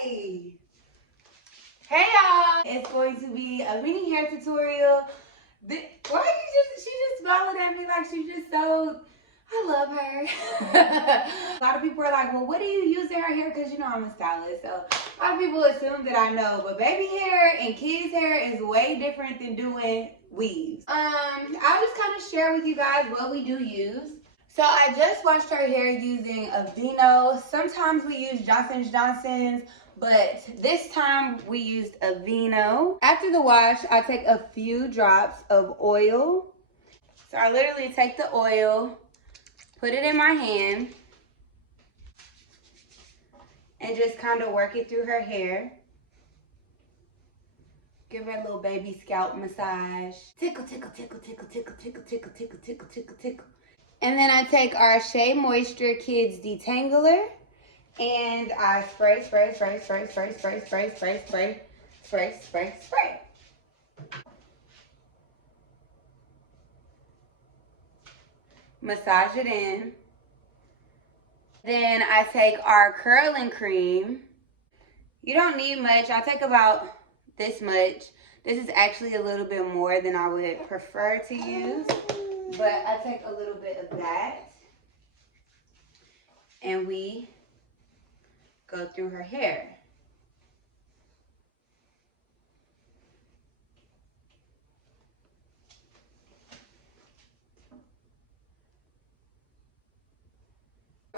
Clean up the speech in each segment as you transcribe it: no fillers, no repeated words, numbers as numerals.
Hey! Hey y'all! It's going to be a mini hair tutorial. She just smiling at me like she just so, I love her. A lot of people are like, well, what do you use in her hair? Because you know I'm a stylist. So a lot of people assume that I know. But baby hair and kids hair is way different than doing weaves. I'll just kind of share with you guys what we do use. So I just washed her hair using Aveeno. Sometimes we use Johnson & Johnson's, but this time we used aveeno. After the wash, I take a few drops of oil. So I literally take the oil, put it in my hand, and just kind of work it through her hair. Give her a little baby scalp massage. Tickle, tickle, tickle, tickle, tickle, tickle, tickle, tickle, tickle, tickle, tickle. And then I take our Shea Moisture Kids detangler. And I spray, spray, spray, spray, spray, spray, spray, spray, spray, spray, spray, spray. Massage it in. Then I take our curling cream. You don't need much. I take about this much. This is actually a little bit more than I would prefer to use. But I take a little bit of that. And we go through her hair.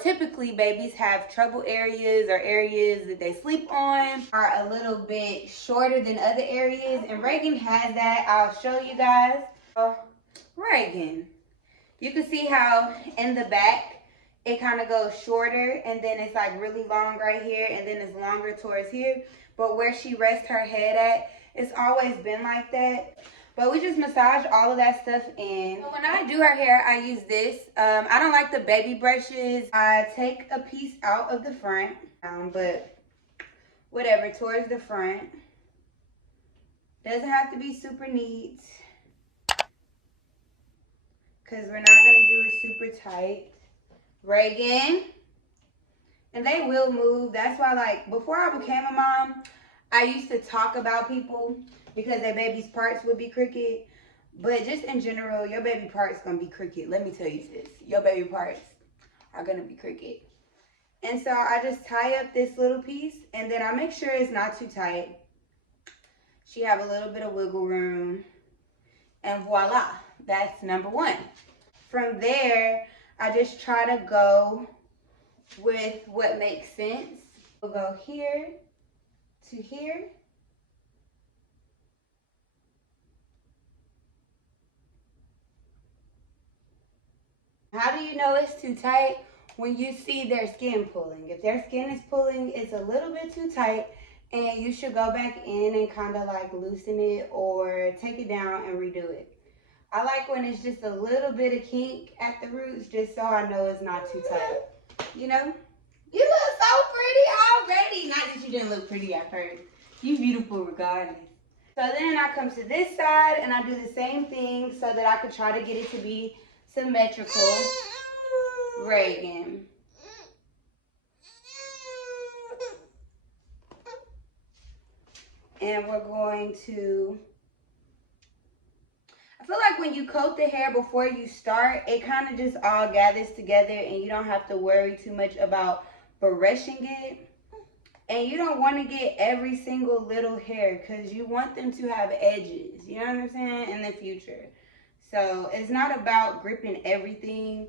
Typically, babies have trouble areas or areas that they sleep on are a little bit shorter than other areas. And Reagan has that. I'll show you guys. Reagan, you can see how in the back, it kind of goes shorter and then it's like really long right here and then it's longer towards here. But where she rests her head at, it's always been like that. But we just massage all of that stuff in. So when I do her hair, I use this. I don't like the baby brushes. I take a piece out of the front, but whatever, towards the front. Doesn't have to be super neat, because we're not gonna do it super tight. Reagan. And they will move. That's why, like, before I became a mom, I used to talk about people because their baby's parts would be crooked. But just in general, your baby parts gonna be crooked. Let me tell you this. Your baby parts are gonna be crooked. And so I just tie up this little piece and then I make sure it's not too tight. She have a little bit of wiggle room. And voila, that's number one. From there, I just try to go with what makes sense. We'll go here to here. How do you know it's too tight? When you see their skin pulling. If their skin is pulling, it's a little bit too tight and you should go back in and kind of like loosen it or take it down and redo it. I like when it's just a little bit of kink at the roots just so I know it's not too tight. You know? You look so pretty already. Not that you didn't look pretty at first. You beautiful regardless. So then I come to this side and I do the same thing so that I could try to get it to be symmetrical. Reagan. And we're going to, I feel like when you coat the hair before you start, it kind of just all gathers together and you don't have to worry too much about brushing it. And you don't want to get every single little hair because you want them to have edges, you know what I'm saying, in the future. So it's not about gripping everything.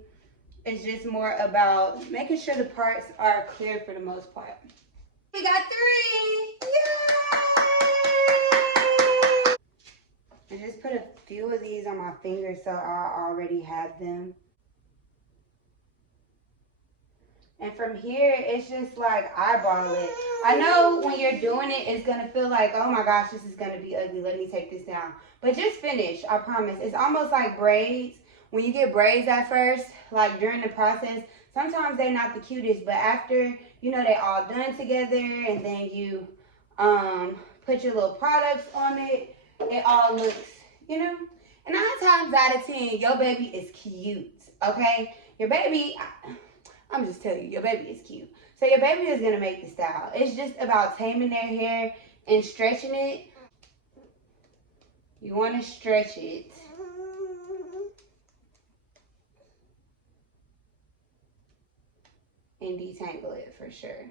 It's just more about making sure the parts are clear for the most part. We got 3! Yay! I just put a few of these on my fingers so I already have them. And from here, it's just like eyeball it. I know when you're doing it, it's going to feel like, oh my gosh, this is going to be ugly. Let me take this down. But just finish, I promise. It's almost like braids. When you get braids at first, like during the process, sometimes they're not the cutest. But after, you know, they all done together and then you put your little products on it, it all looks, you know. And 9 times out of 10, your baby is cute, okay? Your baby... I'm just telling you, your baby is cute. So your baby is gonna make the style. It's just about taming their hair and stretching it. You want to stretch it. And detangle it for sure.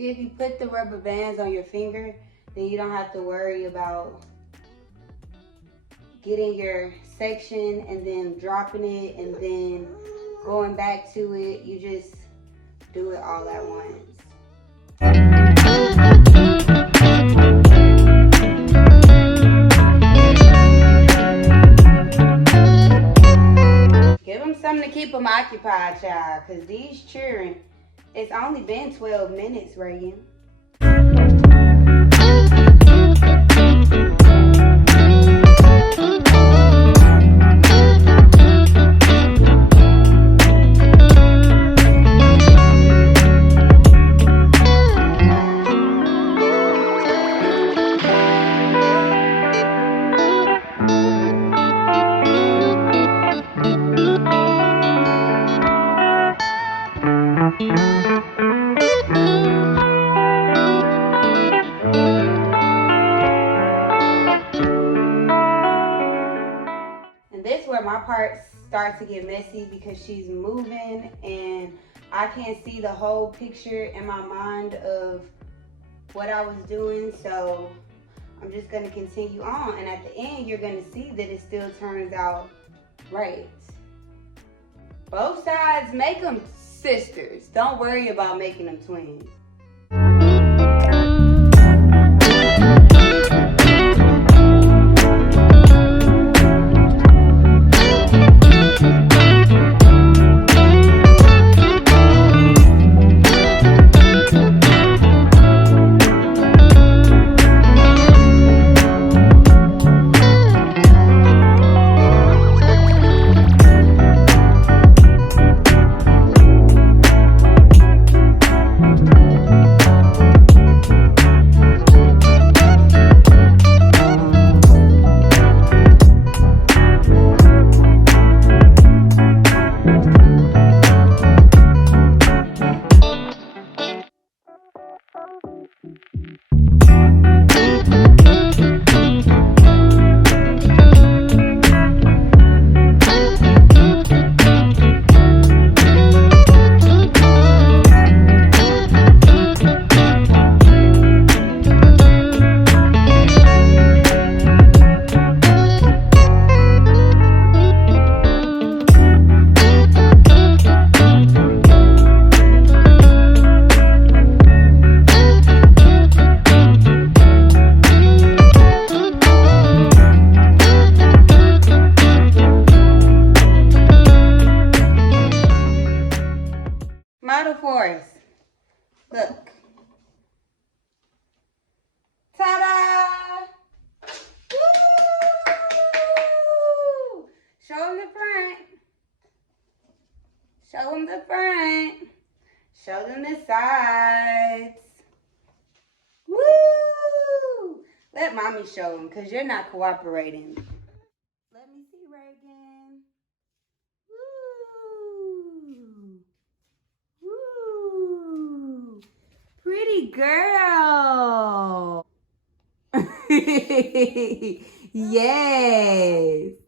If you put the rubber bands on your finger, then you don't have to worry about getting your section and then dropping it and then going back to it. You just do it all at once. Give them something to keep them occupied, child, because these children, it's only been 12 minutes, Reagan. And this is where my parts start to get messy because she's moving and I can't see the whole picture in my mind of what I was doing. So I'm just gonna continue on, and at the end you're gonna see that it still turns out right. Both sides, make them sisters. Don't worry about making them twins. Model for us. Look. Ta-da! Woo! Show them the front. Show them the front. Show them the sides. Woo! Let mommy show them because you're not cooperating. Let me see, Reagan. Woo! Woo! Pretty girl. Yes.